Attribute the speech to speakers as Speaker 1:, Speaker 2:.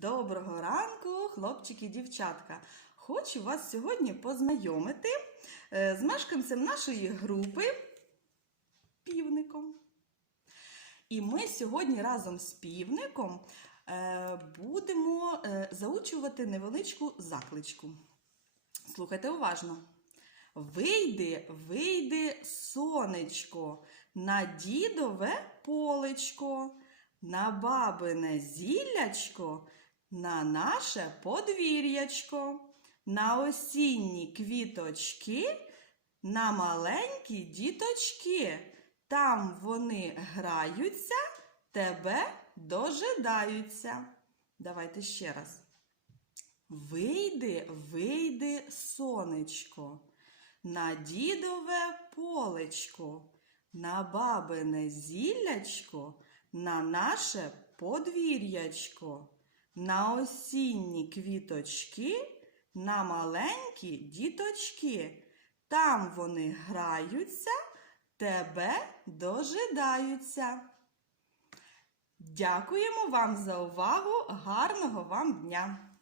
Speaker 1: Доброго ранку, хлопчики і дівчатка! Хочу вас сьогодні познайомити е, з мешканцем нашої групи півником. І ми сьогодні разом з півником е, будемо е, заучувати невеличку закличку. Слухайте уважно. Вийди, вийди, сонечко, на дідове полечко, на бабине зіллячко, на наше подвір'ячко, на осінні квіточки, на маленькі діточки. Там вони граються, тебе дожидаються. Давайте ще раз. Вийди, вийди, сонечко, на дідове полечко, на бабине зіллячко, на наше подвір'ячко, на осінні квіточки, на маленькі діточки. Там вони граються, тебе дожидаються. Дякуємо вам за увагу! Гарного вам дня!